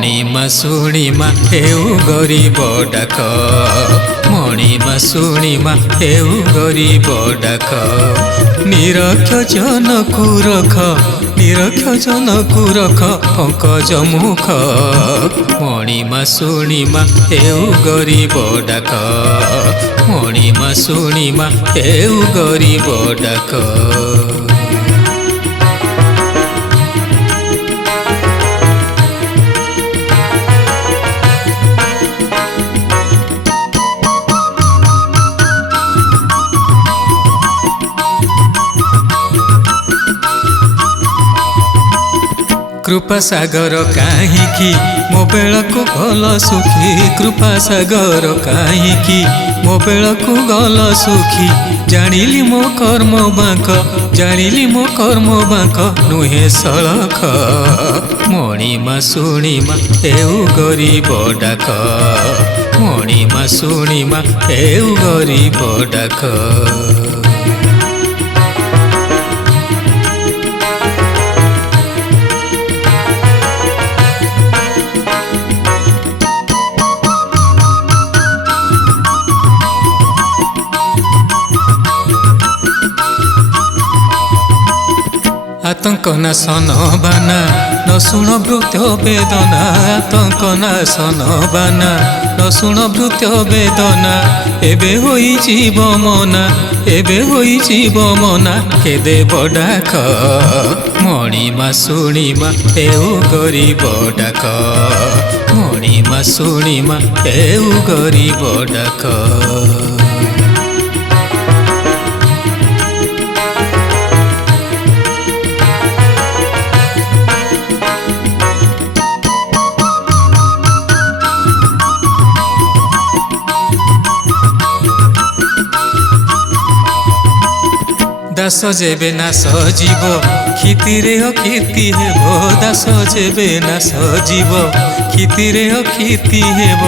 ମଣିମା ଶୁଣିମା ହେଉ ଗରିବ ଡାକ ମଣିମା ଶୁଣିମା ହେଉ ଗରିବ ଡାକ ନିରକ୍ଷ ଜନକୁ ରଖ ନିରକ୍ଷ ଜନକୁ ରଖ ପଙ୍କଜ ମୁଖ ମଣିମା ଶୁଣିମା ହେଉ ଗରିବ ଡାକ ମଣିମା ଶୁଣିମା ହେଉ ଗରିବ ଡାକ कृपा सागर काहींकी मो बेलकु गल सुखी कृपा सागर काहींकी मो बेलकु गल सुखी जानिली मो कर्म बांक जानिली मो कर्म बांक नुहे सलख मणिमा शुणिमा हेउ गरीब डाक मणिमा शुणिमा हेउ गरीब डाक आतंक नाशन बाना न शुण भृत्य वेदना आतंक नाशन बाना न शुण भृत्य वेदना एबे होई जीव मना एबे होई जीव मना के देव डाक मणिमा शुणिमा हेउ गरीब डाक मणिमा शुणिमा हेउ गरीब डाक दास जेबे नाश जीव क्षितिरे अक्षिति हेब दास जेबे नाश जीव क्षितिरे अक्षिति हेब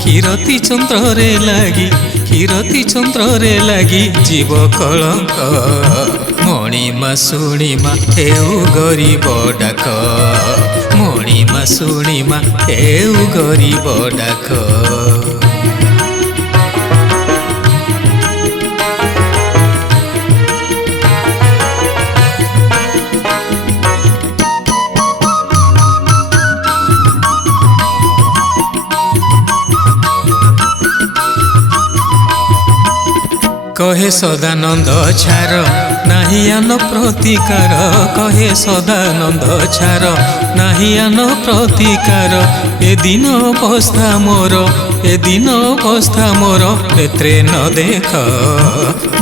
क्षीरती चंद्रे लागी क्षीरती चंद्रे लागी जीव कलंक मणिमा शुणिमा हेउ गरीब डाक मणिमा शुणिमा हेउ गरीब डाक कहे सदानंद छार नाही आन प्रतिकार कहे सदानंद छार नाही आन प्रतिकार ए दिन अवस्था मोर ए दिन अवस्था मोर नेत्रे न देख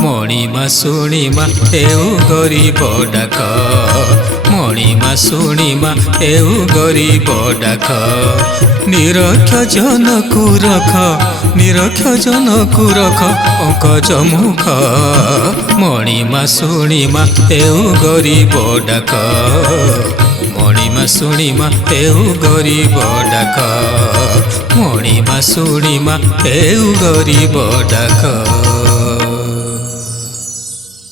मणिमा शुणिमा हेउ गरीब डाक मणिमा शुणिमा हेउ गरीब डाक निरक्ष जनकु रख निरक्ष जनकु रख पंकज मुख मणिमा शुणिमा हेउ गरीब डाक मणिमा शुणिमा हेउ गरीब डाक मणिमा शुणिमा हेउ गरीब डाक।